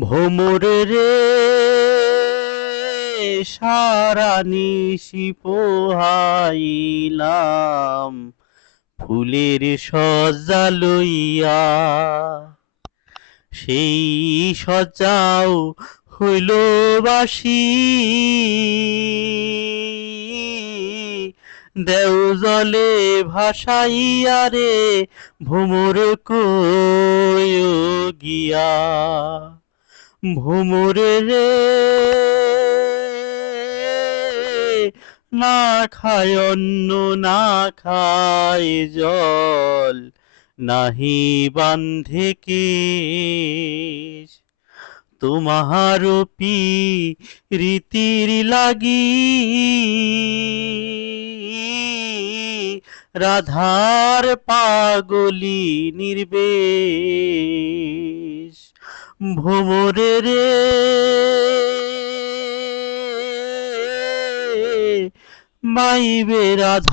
ভোমরে রে, সারা নিশি পোহাইলাম, ফুলের সজ্জা লইয়া। সেই সজ্জাও হইল বাসি দেও জলে ভাসাইয়া রে ভোমর কই গিয়া। ভোমরে রে, না খায় অন্ন, না খায় জল, নাহি বান্ধে কেশ। তোমার পি রীতির লাগি, রাধার পাগলি নির্বেশ। ভোমরে রে মাইবে রাধা